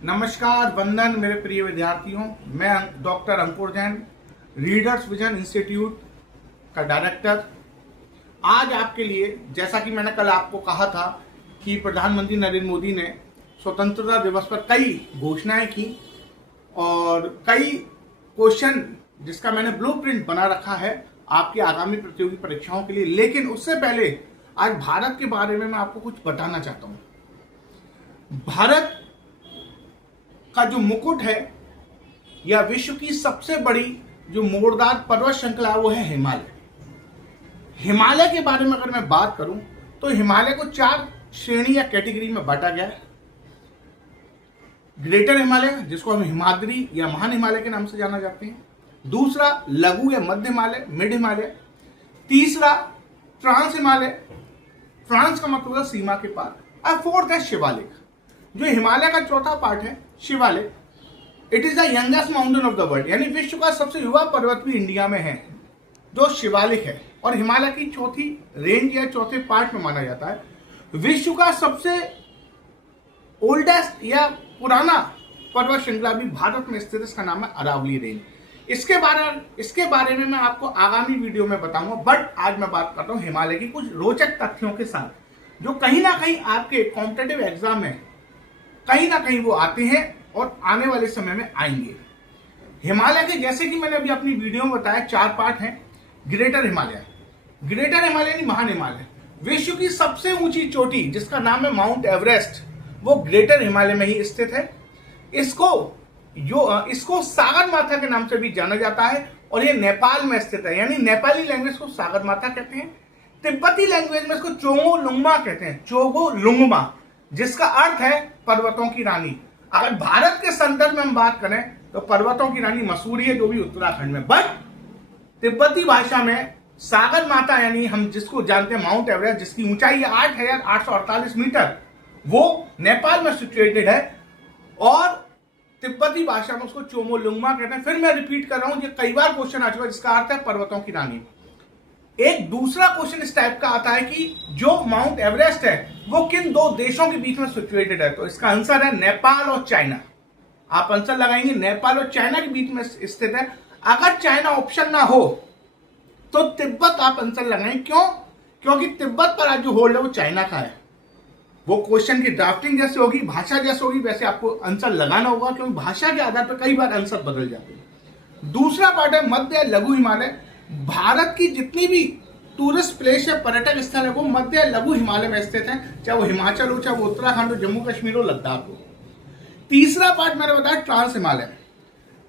नमस्कार, वंदन मेरे प्रिय विद्यार्थियों। मैं डॉक्टर अंकुर जैन, रीडर्स विजन इंस्टीट्यूट का डायरेक्टर। आज आपके लिए, जैसा कि मैंने कल आपको कहा था कि प्रधानमंत्री नरेंद्र मोदी ने स्वतंत्रता दिवस पर कई घोषणाएं की और कई क्वेश्चन जिसका मैंने ब्लूप्रिंट बना रखा है आपकी आगामी प्रतियोगी परीक्षाओं के लिए। लेकिन उससे पहले आज भारत के बारे में मैं आपको कुछ बताना चाहता हूं। भारत का जो मुकुट है या विश्व की सबसे बड़ी जो मोड़दार पर्वत श्रृंखला है वो है हिमालय। हिमालय के बारे में अगर मैं बात करूं तो हिमालय को 4 श्रेणी या कैटेगरी में बांटा गया है। ग्रेटर हिमालय, जिसको हम हिमाद्री या महान हिमालय के नाम से जाना जाते हैं। दूसरा लघु या मध्य हिमालय, मिड हिमालय। तीसरा ट्रांस हिमालय, ट्रांस का मतलब है सीमा के पार। और फोर्थ है शिवालिक। जो हिमालय का चौथा पार्ट है Shivalik, it is the youngest mountain of the world, यानी विश्व का सबसे युवा पर्वत भी इंडिया में है जो शिवालिक है और हिमालय की चौथी रेंज या चौथे पार्ट में माना जाता है। विश्व का सबसे ओल्डेस्ट या पुराना पर्वत श्रृंखला भी भारत में स्थित है, इसका नाम है अरावली रेंज। इसके बारे में मैं आपको आगामी वीडियो में बताऊंगा, बट आज मैं बात करता हूं हिमालय की कुछ रोचक तथ्यों के साथ जो कहीं ना कहीं आपके कॉम्पिटिटिव एग्जाम में कहीं ना कहीं वो आते हैं और आने वाले समय में आएंगे। हिमालय के, जैसे कि मैंने अभी अपनी वीडियो में बताया, 4 पार्ट हैं। ग्रेटर हिमालय, ग्रेटर हिमालय यानी महान हिमालय। विश्व की सबसे ऊंची चोटी जिसका नाम है माउंट एवरेस्ट, वो ग्रेटर हिमालय में ही स्थित है। इसको सागर माथा के नाम से भी जाना जाता है और ये नेपाल में स्थित है, यानी नेपाली लैंग्वेज को सागर माथा कहते हैं। तिब्बती लैंग्वेज में इसको चोगो लुंगमा कहते हैं, चोगो लुंगमा, जिसका अर्थ है पर्वतों की रानी। अगर भारत के संदर्भ में हम बात करें तो पर्वतों की रानी मसूरी है, जो भी उत्तराखंड में। बट तिब्बती भाषा में सागर माता, यानी हम जिसको जानते हैं माउंट एवरेस्ट, जिसकी ऊंचाई है 8,848 मीटर, वो नेपाल में सिचुएटेड है और तिब्बती भाषा में उसको चोमोलुंगमा कहते हैं। फिर मैं रिपीट कर रहा हूं, ये कई बार क्वेश्चन आ चुका है, जिसका अर्थ है पर्वतों की रानी। एक दूसरा क्वेश्चन इस टाइप का आता है कि जो माउंट एवरेस्ट है वो किन 2 देशों के बीच में सिचुएटेड है, तो इसका आंसर है नेपाल और चाइना। आप आंसर लगाएंगे नेपाल और चाइना के बीच में स्थित है। अगर चाइना ऑप्शन ना हो तो तिब्बत आप आंसर लगाएंगे। क्यों? क्योंकि तिब्बत पर आज जो होल्ड है वो चाइना का है। वो क्वेश्चन की ड्राफ्टिंग जैसे होगी, भाषा जैसे होगी, वैसे आपको आंसर लगाना होगा, क्योंकि भाषा के आधार पर कई बार आंसर बदल जाते हैं। दूसरा पार्ट है मध्य या लघु हिमालय। भारत की जितनी भी टूरिस्ट प्लेस है, पर्यटक स्थल है, वो मध्य या लघु हिमालय में स्थित है, चाहे वो हिमाचल हो, चाहे वो उत्तराखंड हो, जम्मू कश्मीर हो, लद्दाख हो। तीसरा पार्ट मैंने बताया ट्रांस हिमालय।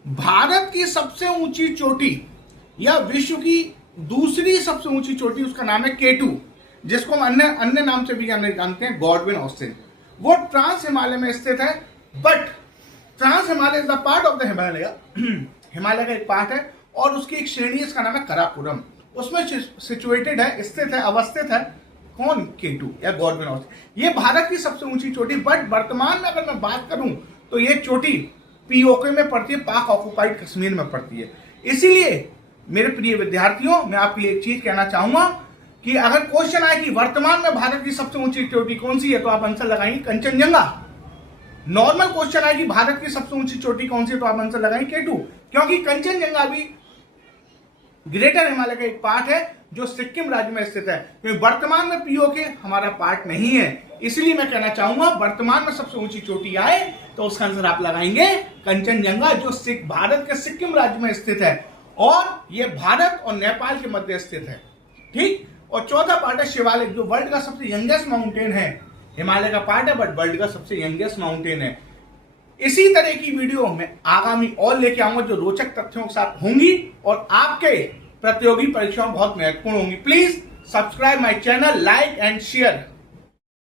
भारत की सबसे ऊंची चोटी या विश्व की दूसरी सबसे ऊंची चोटी, उसका नाम है K2, जिसको हम अन्य नाम से भी जानते हैं, गॉडविन ऑस्टिन। वो ट्रांस हिमालय में स्थित है। But trans Himalaya is the part of the Himalaya, Himalaya का एक पार्ट है और उसकी एक श्रेणी, इसका नाम है कराकोरम, उसमें सिचुएटेड है, स्थित है, अवस्थित है। कौन? K2 या गॉडविन ऑस्टिन। ये भारत की सबसे ऊंची चोटी। बट वर्तमान में अगर मैं बात करूं तो ये चोटी POK में पड़ती है, पाक ऑक्युपाइड कश्मीर में पड़ती है। इसीलिए मेरे प्रिय विद्यार्थियों, मैं आपके लिए एक चीज कहना चाहूंगा कि अगर क्वेश्चन आए कि वर्तमान में भारत की सबसे ऊंची चोटी कौन सी है, तो आप आंसर लगाएंगे कंचनजंगा। नॉर्मल क्वेश्चन आए कि भारत की सबसे ऊंची चोटी कौन सी है, तो आप आंसर लगाएंगे K2, क्योंकि कंचनजंगा भी ग्रेटर हिमालय का एक पार्ट है जो सिक्किम राज्य में स्थित है। क्योंकि वर्तमान में POK हमारा पार्ट नहीं है, इसलिए मैं कहना चाहूंगा वर्तमान में सबसे ऊंची चोटी आए तो उसका आंसर आप लगाएंगे कंचनजंगा, जो भारत के सिक्किम राज्य में स्थित है और यह भारत और नेपाल के मध्य स्थित है। ठीक। और चौथा पार्ट है शिवालिक, जो वर्ल्ड का सबसे यंगेस्ट माउंटेन है। हिमालय का पार्ट है बट वर्ल्ड का सबसे यंगेस्ट माउंटेन है। इसी तरह की वीडियो में आगामी और लेके आऊंगा जो रोचक तथ्यों के साथ होंगी और आपके प्रतियोगी परीक्षाओं बहुत महत्वपूर्ण होंगी। Please subscribe my channel, like and share.